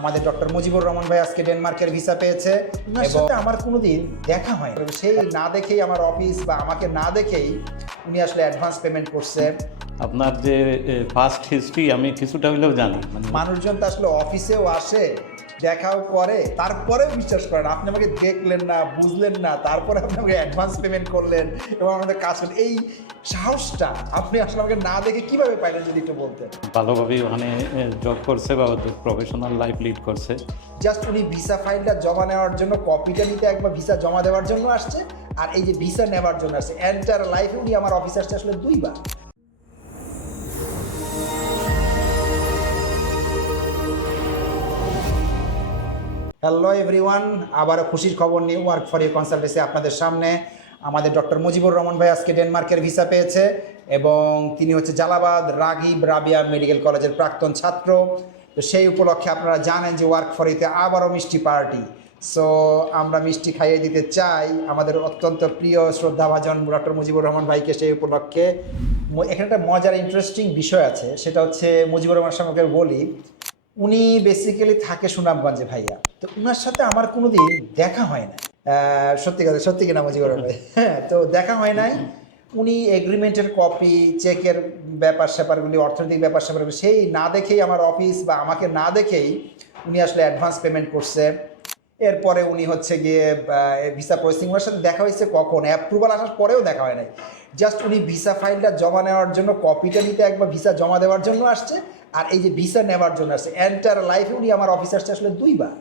আমাদের ডক্টর মুজিবুর রহমান ভাই আজকে ডেনমার্কের ভিসা পেয়েছে এবং আমার কোনোদিন দেখা হয় না। সেই না দেখেই আমার অফিস বা আমাকে না দেখেই উনি আসলে অ্যাডভান্স পেমেন্ট করছে। আপনার যে পাস্ট হিস্ট্রি আমি কিছুটা হলেও জানি, মানুষজন তো আসলে অফিসেও আসে, দেখাও করে, তারপরেও বিশ্বাস করেন। আপনি আমাকে দেখলেন না, বুঝলেন না, তারপরে আপনি আমাকে অ্যাডভান্স পেমেন্ট করলেন এবং আমাদের কাজ করলেন। এই সাহসটা আপনি আসলে আমাকে না দেখে কিভাবে পাইলেন যদি একটু বলতেন। ভালোভাবেই ওখানে জব করছে বা প্রফেশনাল লাইফ লিড করছে। জাস্ট উনি ভিসা ফাইলটা জমা নেওয়ার জন্য, কপিটা নিতে একবার ভিসা জমা দেওয়ার জন্য আসছে, আর এই যে ভিসা নেওয়ার জন্য আসছে। এন্টার লাইফে উনি আমার অফিসে আসছে আসলে দুইবার। হ্যালো এভরিওয়ান, আবারও খুশির খবর নিয়ে ওয়ার্ক ফর ইউ কনসালটেন্সি আপনাদের সামনে। আমাদের ডক্টর মুজিবুর রহমান ভাই আজকে ডেনমার্কের ভিসা পেয়েছে এবং তিনি হচ্ছে জালালাবাদ রাগিব রাবিয়া মেডিকেল কলেজের প্রাক্তন ছাত্র। তো সেই উপলক্ষে আপনারা জানেন যে ওয়ার্ক ফর ইউতে আবারও মিষ্টি পার্টি। সো আমরা মিষ্টি খাইয়ে দিতে চাই আমাদের অত্যন্ত প্রিয় শ্রদ্ধাভাজন ডক্টর মুজিবুর রহমান ভাইকে সেই উপলক্ষে। এখানে একটা মজার ইন্টারেস্টিং বিষয় আছে, সেটা হচ্ছে মুজিবুর রহমান সাহেবকে বলি, উনি বেসিক্যালি থাকে সুনামগঞ্জে ভাইয়া। তো ওনার সাথে আমার কোনোদিন দেখা হয় না। সত্যি কথা, সত্যি কিনা মুজিবুর রহমান ভাই? হ্যাঁ, তো দেখা হয় নাই। উনি এগ্রিমেন্টের কপি, চেকের ব্যাপার স্যাপারগুলি, অর্থনৈতিক ব্যাপার স্যাপারগুলি সেই না দেখেই আমার অফিস বা আমাকে না দেখেই উনি আসলে অ্যাডভান্স পেমেন্ট করছে। এরপরে উনি হচ্ছে গিয়ে ভিসা প্রসেসিং, ওনার সাথে দেখা হয়েছে কখন, অ্যাপ্রুভাল আসার পরেও দেখা হয় নাই। জাস্ট উনি ভিসা ফাইলটা জমা নেওয়ার জন্য, কপিটা নিতে একবার ভিসা জমা দেওয়ার জন্য আসছে, আর এই যে ভিসা নেওয়ার জন্য আসছে। এন্টার লাইফে উনি আমার অফিসে আসছে আসলে দুইবার।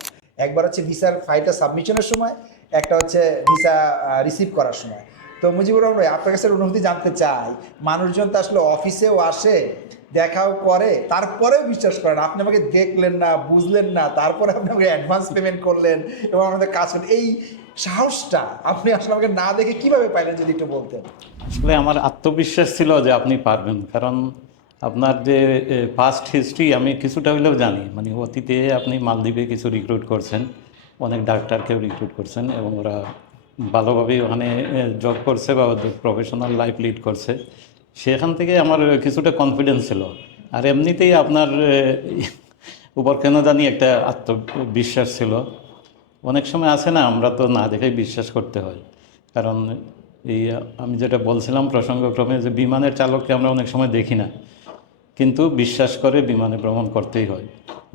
একবার হচ্ছে ভিসার ফাইলটা সাবমিশনের সময়, একটা হচ্ছে ভিসা রিসিভ করার সময়। তো মুজিবুর রহমান ভাই, আপনার কাছে অনুভূতি জানতে চাই। মানুষজন তো আসলে অফিসেও আসে, দেখাও করে, তারপরেও বিশ্বাস করেন। আপনি আমাকে দেখলেন না, বুঝলেন না, তারপরে আপনি আমাকে অ্যাডভান্স পেমেন্ট করলেন এবং আমাদের কাজ করলেন। এই সাহসটা আপনি আসলে আমাকে না দেখে কিভাবে পাইলেন যদি একটু বলতেন। আসলে আমার আত্মবিশ্বাস ছিল যে আপনি পারবেন, কারণ আপনার যে পাস্ট হিস্ট্রি আমি কিছুটা হলেও জানি। অতীতে আপনি মালদ্বীপে কিছু রিক্রুট করছেন, অনেক ডাক্তারকেও রিক্রুট করছেন এবং ওরা ভালোভাবেই ওখানে জব করছে বা প্রফেশনাল লাইফ লিড করছে। সেখান থেকে আমার কিছুটা কনফিডেন্স ছিল। আর এমনিতেই আপনার উপর কেন জানি একটা আত্মবিশ্বাস ছিল। অনেক সময় আছে না, আমরা তো না দেখেই বিশ্বাস করতে হয়। কারণ এই আমি যেটা বলছিলাম প্রসঙ্গক্রমে, যে বিমানের চালককে আমরা অনেক সময় দেখি না, কিন্তু বিশ্বাস করে বিমানে ভ্রমণ করতেই হয়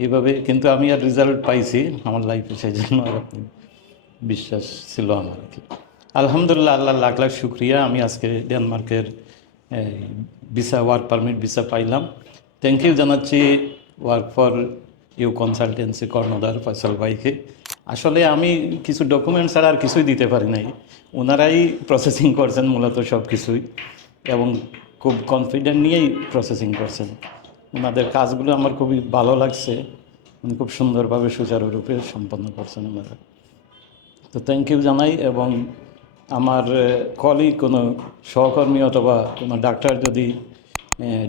এইভাবে। কিন্তু আমি আর রেজাল্ট পাইছি আমার লাইফে, সেই জন্য আর বিশ্বাস ছিল আমার আর কি। আলহামদুলিল্লাহ, আল্লাহ লাখ লাখ শুক্রিয়া, আমি আজকে ডেনমার্কের ভিসা, ওয়ার্ক পারমিট ভিসা পাইলাম। থ্যাংক ইউ জানাচ্ছি ওয়ার্ক ফর ইউ কনসালটেন্সি কর্ণধার ফয়সাল ভাইকে। আসলে আমি কিছু ডকুমেন্টস ছাড়া আর কিছুই দিতে পারি নাই, ওনারাই প্রসেসিং করছেন মূলত সব কিছুই, এবং খুব কনফিডেন্ট নিয়েই প্রসেসিং করছেন। ওনাদের কাজগুলো আমার খুবই ভালো লাগছে, খুব সুন্দরভাবে সুচারুরূপে সম্পন্ন করছেন ওনারা। তো থ্যাংক ইউ জানাই। এবং আমার কলিগ, কোনো সহকর্মী অথবা কোনো ডাক্তার যদি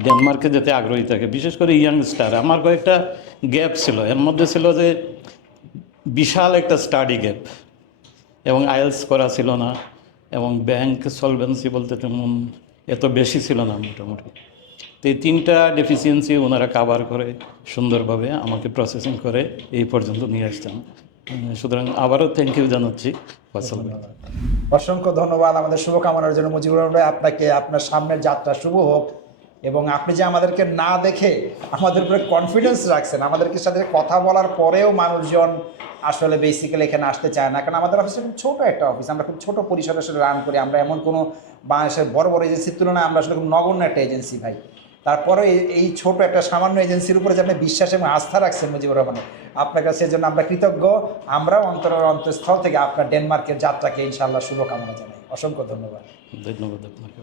ডেনমার্কে যেতে আগ্রহী থাকে, বিশেষ করে ইয়াংস্টার, আমার কয়েকটা গ্যাপ ছিল। এর মধ্যে ছিল যে বিশাল একটা স্টাডি গ্যাপ, এবং আইএলস করা ছিল না, এবং ব্যাংক সলভেন্সি বলতে তেমন এত বেশি ছিল না মোটামুটি। তো এই তিনটা ডেফিসিয়েন্সি ওনারা কাভার করে সুন্দরভাবে আমাকে প্রসেসিং করে এই পর্যন্ত নিয়ে আসছেন। সুতরাং আবারও থ্যাংক ইউ জানাচ্ছি ফয়সাল ভাই। অসংখ্য ধন্যবাদ আমাদের শুভকামনার জন্য মুজিবুর রহমান ভাই। আপনাকে, আপনার সামনের যাত্রা শুভ হোক। এবং আপনি যে আমাদেরকে না দেখে আমাদের উপরে কনফিডেন্স রাখছেন, আমাদেরকে সাথে কথা বলার পরেও মানুষজন আসলে বেসিক্যালি এখানে আসতে চায় না, কারণ আমাদের অফিসটা খুব ছোটো একটা অফিস। আমরা খুব ছোটো পরিসরে আসলে রান করি। আমরা এমন কোনো বাংলাদেশের বড় বড় এজেন্সির তুলনায় আমরা আসলে খুব নগণ্য একটা এজেন্সি ভাই। তারপরে এই ছোট একটা সামান্য এজেন্সির উপরে যে আপনি বিশ্বাস এবং আস্থা রাখছেন মুজিবুর রহমানের, আপনার কাছে সেজন্য আমরা কৃতজ্ঞ। আমরাও অন্তঃস্থল থেকে আপনার ডেনমার্কের যাত্রাকে ইনশাআল্লাহ শুভকামনা জানাই। অসংখ্য ধন্যবাদ। ধন্যবাদ আপনাকে।